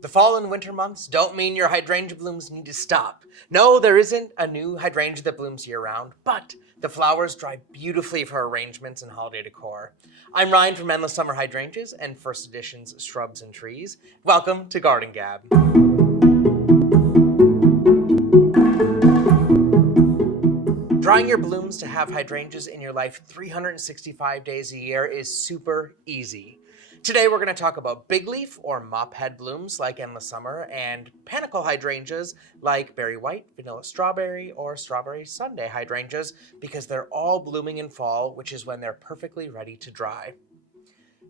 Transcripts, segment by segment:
The fall and winter months don't mean your hydrangea blooms need to stop. No, there isn't a new hydrangea that blooms year-round, but the flowers dry beautifully for arrangements and holiday decor. I'm Ryan from Endless Summer Hydrangeas and First Edition's Shrubs and Trees. Welcome to Garden Gab. Drying your blooms to have hydrangeas in your life 365 days a year is super easy. Today we're going to talk about bigleaf or mophead blooms like Endless Summer and panicle hydrangeas like berry white, vanilla strawberry, or strawberry sundae hydrangeas because they're all blooming in fall, which is when they're perfectly ready to dry.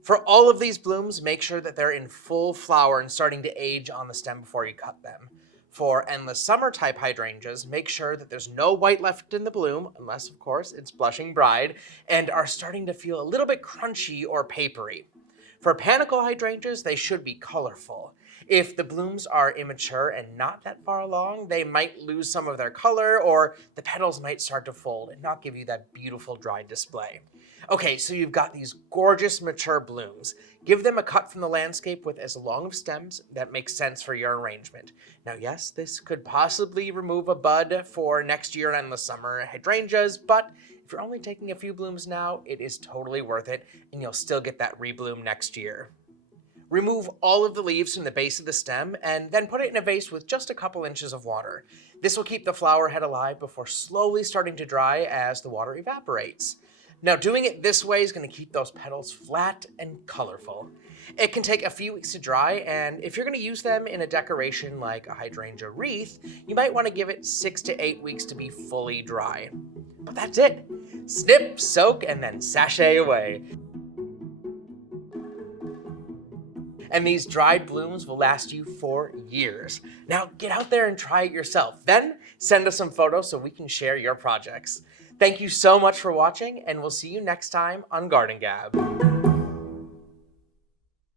For all of these blooms, make sure that they're in full flower and starting to age on the stem before you cut them. For endless summer type hydrangeas, make sure that there's no white left in the bloom, unless of course it's blushing bride, and are starting to feel a little bit crunchy or papery. For panicle hydrangeas, they should be colorful. If the blooms are immature and not that far along, they might lose some of their color or the petals might start to fold and not give you that beautiful dry display. Okay, so you've got these gorgeous mature blooms. Give them a cut from the landscape with as long of stems that makes sense for your arrangement. Now yes, this could possibly remove a bud for next year in endless summer hydrangeas, but if you're only taking a few blooms now, it is totally worth it and you'll still get that rebloom next year. Remove all of the leaves from the base of the stem and then put it in a vase with just a couple inches of water. This will keep the flower head alive before slowly starting to dry as the water evaporates. Now doing it this way is going to keep those petals flat and colorful. It can take a few weeks to dry, and if you're going to use them in a decoration like a hydrangea wreath, you might want to give it 6 to 8 weeks to be fully dry. But that's it. Snip, soak, and then sachet away. And these dried blooms will last you for years. Now get out there and try it yourself. Then send us some photos so we can share your projects. Thank you so much for watching, and we'll see you next time on Garden Gab.